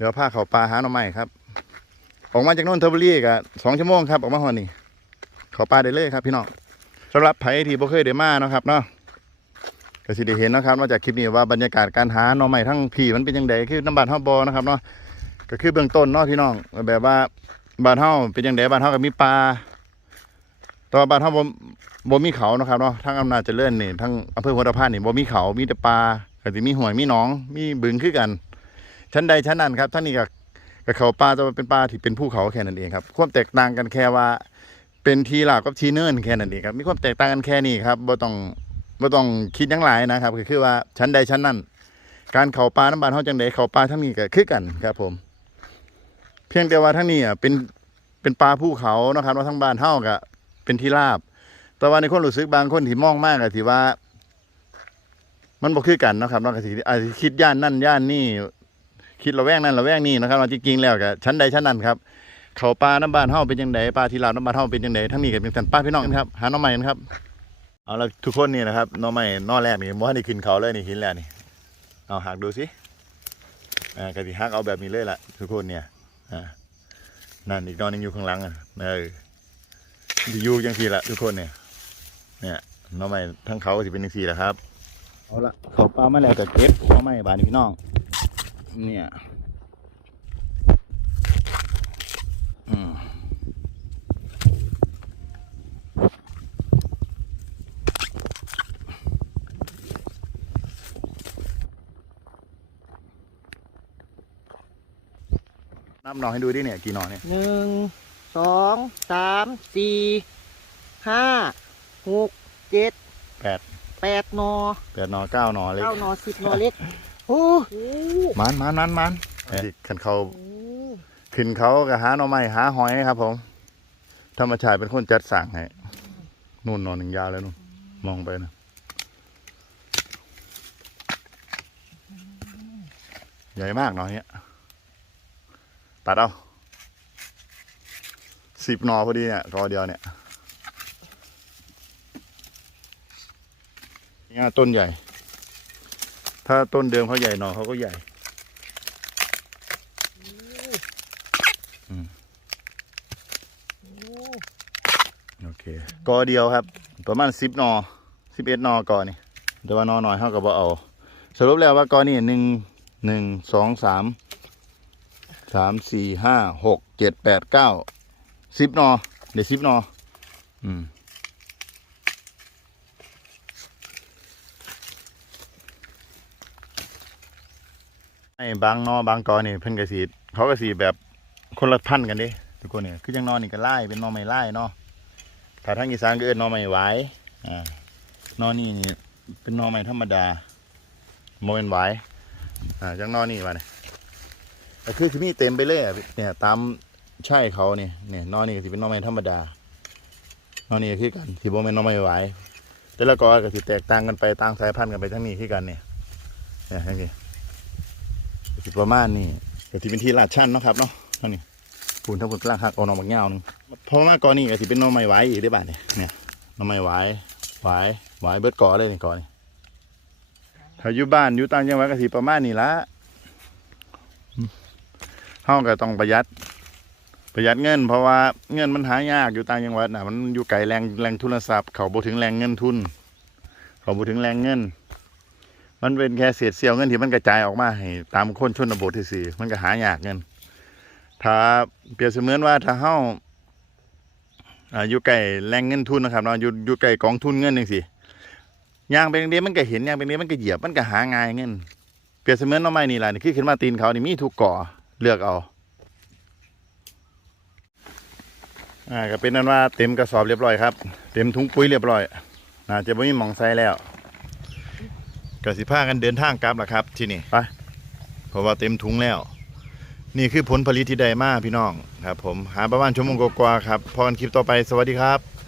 เดี๋ยวพาเขาปลาหาหน่อไม้ครับ ออกมาจากโนนทบุรีก็สองชั่วโมงครับ ออกมาหอนี่เขาปลาได้เลยครับ พี่น้องสำหรับไผที่บ่เคยได้มาเนาะครับเนาะก็สิได้เห็นนะครับนอกจากคลิปนี้ว่าบรรยากาศการหาหน่อไม้ทั้งพี่มันเป็นยังไงคือน้ำบานเฮาบ่นะครับเนาะก็คือเบื้องต้นเนาะพี่น้องแบบว่าบ้านเฮาเป็นยังไงบ้านเฮาก็มีปลาตว่าบ้านเฮาบ่บ่มีเขาเนาะครับเนาะทั้งอำนาจเจริญนี่ทั้งอำเภอหัวตะพานนี่บ่มีเขามีแต่ปลาก็สิมีห้วยมีหนอง มีบึงคือกัน ชั้นใดชั้นนั้นครับท่านนี้ก็กับเขาปลาจะเป็นปลาที่เป็นภูเขาแค่นั้นเองครับความแตกต่างกันแค่ว่า เป็นทีหลาบกับทีเนินแค่นั้นเองครับมีความแตกต่างกันแค่นี้ครับบ่ต้องบ่ต้องคิดยังหลายนะครับก็คือว่าชั้นใดชั้นนั้นการเขาปลาน้ำบานเฮาจังไดเขาปลาทั้งนี้ก็คือกันครับ ผม เพียงแต่ว่าทั้งนี้อะเป็นเป็นปลาภูเขานะครับว่าทั้งบ้านเฮาก็เป็นที่ราบ แต่ว่าในความรู้สึกบางคนที่มองมากก็ที่ว่า มันบ่คือกันนะครับเนาก็สิอาจจะคิดย่านนั่นย่านนี่ คิดระแวงนั่นระแวงนี่นะครับว่าจริงๆแล้วก็ชั้นใดชั้นนั้นครับเขาปลาน้ำบานเฮาเป็นยังไงปลาที่ลาวน้ำบานเฮาเป็นยังไงทั้งนี้ก็เป็นกันป้าพี่น้องกันครับหาน้องใหม่กันครับเอาละทุกคนนี่นะครับน้องใหม่นอแรกนี่บ่ทันได้ขึ้นเขาเลยนี่หินแล้วนี่เอาหักดูสิอ่ากะสิหักเอาแบบนี้เลยล่ะทุกคนเนี่ยอ่านั่นอีกนอนนึงอยู่ข้างหลังอะเออสิอยู่จังซี่ล่ะทุกคนเนี่ยเนี่ยน้องใหม่ทั้งเขาก็สิเป็นจังซี่ละครับเอาละเขาปลามาแล้วก็เก็บน้องใหม่บานนี้พี่น้อง เนี่ยอืมนับหนอให้ดูดิเนี่ยกี่หนอเนี่ยหนึ่งสองสามสี่ห้าหกเจ็ดแปดแปดหนอแปดหนอเก้าหนอเล็กเก้าหนอสิบหนอเล็ก โอ้โหมันมันมันมันขันเขาโอ้ขึ้นเขาก็หาหน่อไม้หาหอยครับ ผม ธรรมชาติเป็นคนจัดสั่งให้นู่นนอนหนึ่งยาวแล้วนู่นมองไปนะใหญ่มากหน่อยเนี้ยตัดเอาสิบหนอพอดีเนี่ยกอเดียวเนี่ยนี่ต้นใหญ่ ถ้าต้นเดิมเขาใหญ่หนอเขาก็ใหญ่โอเคกอเดียวครับ ประมาณสิบนอสิบเอ็ดนอกอนี่แต่ว่านอหน่อยเขาก็บ่เอา สรุปแล้วว่ากอนี่หนึ่งหนึ่งสองสามสามสี่ห้าหกเจ็ดแปดเก้าสิบนอเดี๋ยวสิบนออืม ไอ้บางนอบางกอนี่เพิ่นกระสีเขากระสีแบบคนละพันกันดิทุกคนเนี่ยคือจังนอนี่ก็ไล่เป็นนอไม่ไล่เนาะถ้าทางอีสานก็เอิ้นนอไม้หวอ่านอนี่นี่เป็นนอไม้ธรรมดาโมเป็นหวอ่าจังนอนี่มาเนี่ยก็คือคือมีเต็มไปเลยอะเนี่ยตามใช่เขาเนี่ยเนี่ยนอนี่ก็สิเป็นนอไม้ธรรมดานอนี่คือกันที่โมเป็นหนอไม้หวแต่ละกอก็สิแตกต่างกันไปต่างสายพันธุ์กันไปทั้งนี้คือกันเนี่ยเนี่ยทั้งนี้ ก็สิประมาณนี้ก็สิเป็นที่ลาดชันเนาะครับเนาะเท่านี้ปูนทั้งหมดลากหักเอาหนอมากเงาหนึ่งพราะว่ากอนี่ก็สิเป็นหน้อไม้ไหวอีกได้บ้านเนี่ยเนี่ยหน้อไม้ไหวไหวไหวเบิดกอเลยนี่กอนี่ถ้าอยู่บ้านอยู่ต่างจังหวัดก็สิประมาณนี้ละอืมเฮาก็ต้องประหยัด ประหยัดเงิน เพราะว่าเงินมันหายากอยู่ต่างจังหวัดนะมันอยู่ไกลแหล่งแหล่งทุนทรัพย์ เขาบ่ถึงแหล่งเงินทุน เขาบ่ถึงแหล่งเงิน มันเป็นแค่เศษเสี้ยวเงินที่มันกระจายออกมาให้ตามคนชนบทซื่อๆมันก็หายากเงิน ถ้าเปรียบเสมือนว่าถ้าเฮาอ่าอยู่ใกล้แหล่งเงินทุนนะครับเนาะอยู่อยู่ใกล้กองทุนเงินจังซี่ย่างเป็นเดียมันก็เห็นย่างเป็นเดียมันก็เหยียบมันก็หาง่ายเงินเปรียบเสมือนน้องไม้นี่แหละนี่คือขึ้นมาตีนเขานี่มีทุกก่อเลือกเอาอ่าก็เป็นนั้นว่าเต็มกระสอบเรียบร้อยครับ เต็มถุงปุ๋ยเรียบร้อยน่าจะไม่มีหมองใส่แล้ว ก็สิพากันเดินทางกลับล่ะครับ ที่นี่ไปเพราะว่าเต็มถุงแล้ว นี่คือผลผลิตที่ได้มาพี่น้องครับ ผมหาประมาณชั่วโมงกว่าๆครับพอกันคลิปต่อไปสวัสดีครับ